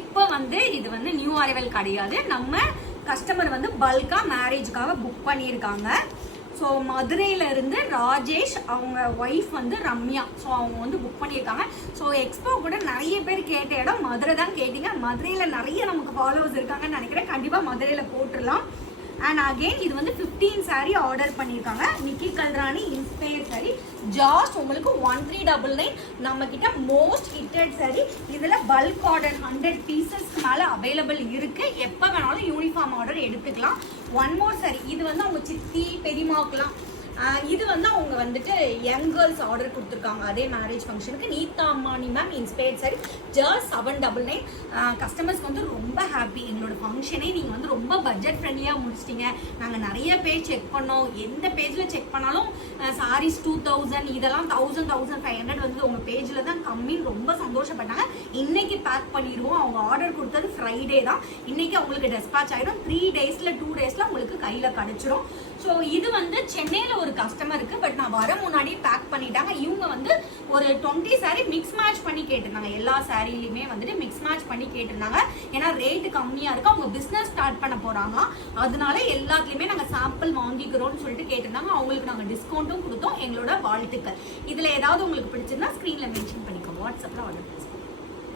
இப்போ வந்து இது வந்து நியூ அரைவல் கிடையாது, நம்ம கஸ்டமர் வந்து பல்கா மேரேஜ்க்காக புக் பண்ணியிருக்காங்க. ஸோ மதுரையில இருந்து ராஜேஷ், அவங்க ஒய்ஃப் வந்து ரம்யா, ஸோ அவங்க வந்து புக் பண்ணியிருக்காங்க. ஸோ எக்ஸ்போ கூட நிறைய பேர் கேட்ட இடம் மதுரை தான் கேட்டீங்க. மதுரையில் நிறைய நமக்கு ஃபாலோவர்ஸ் இருக்காங்கன்னு நினைக்கிறேன். கண்டிப்பாக மதுரையில் போட்டுடலாம். அண்ட் அகெயின் இது வந்து 15 சாரீ ஆர்டர் பண்ணியிருக்காங்க. நிக்கி கல்ராணி இன்ஸ்பயர் சாரீ, ஜாஸ்ட் உங்களுக்கு 1399. நம்ம கிட்ட மோஸ்ட் ஹிட்டட் சாரீ. இதில் பல்க் ஆர்டர் 100 பீசஸ்க்கு மேலே அவைலபிள் இருக்கு. எப்போ வேணாலும் யூனிஃபார்ம் ஆர்டர் எடுத்துக்கலாம். ஒன் மோர் சாரீ, இது வந்து அவங்க சித்தி பெரியமாவுக்குலாம், இது வந்து அவங்க வந்துட்டு யங் கேர்ள்ஸ் ஆர்டர் கொடுத்துருக்காங்க அதே மேரேஜ் ஃபங்க்ஷனுக்கு. நீதா Ammani ma'am inspired sorry, just 799. கஸ்டமர்ஸ்க்கு வந்து ரொம்ப ஹாப்பி. எங்களோட ஃபங்க்ஷனே நீங்கள் வந்து ரொம்ப பட்ஜெட் ஃப்ரெண்ட்லியாக முடிச்சிட்டிங்க. நாங்கள் நிறைய பேஜ் செக் பண்ணோம், எந்த பேஜில் செக் பண்ணாலும் சாரீஸ் 2000, இதெல்லாம் 1000, 1500 வந்து உங்கள் பேஜில் தான் கம்மின்னு ரொம்ப சந்தோஷப்பட்டாங்க. இன்னைக்கு பேக் பண்ணிடுவோம். அவங்க ஆர்டர் கொடுத்தது ஃப்ரைடே தான். இன்னைக்கு அவங்களுக்கு டெஸ்பாச் ஆகிடும். 3 டேஸில் 2 டேஸில் உங்களுக்கு கையில் கிடச்சிரும். ஸோ இது வந்து சென்னையில் ஒரு கஸ்டமருக்கு, பட் நான் வர முன்னாடி பேக் பண்ணிட்டாங்க. இவங்க வந்து ஒரு 20 சாரீ மிக்ஸ் மேட்ச் பண்ணி கேட்டிருந்தாங்க. எல்லா சாரிலையுமே வந்துட்டு மிக்ஸ் மேட்ச் பண்ணி கேட்டிருந்தாங்க. ஏன்னா ரேட்டு கம்மியாக இருக்கு, அவங்க பிஸ்னஸ் ஸ்டார்ட் பண்ண போகிறாங்க. அதனால எல்லாத்துலேயுமே நாங்கள் சாம்பிள் வாங்கிக்கிறோம்னு சொல்லிட்டு கேட்டிருந்தாங்க. அவங்களுக்கு நாங்கள் டிஸ்கவுண்ட்டும் கொடுத்தோம். எங்களோட வாழ்த்துக்கள். இதில் ஏதாவது உங்களுக்கு பிடிச்சிருந்தா ஸ்க்ரீனில் மென்ஷன் பண்ணிக்கோங்க. வாட்ஸ்அப்பில் ஆர்டர்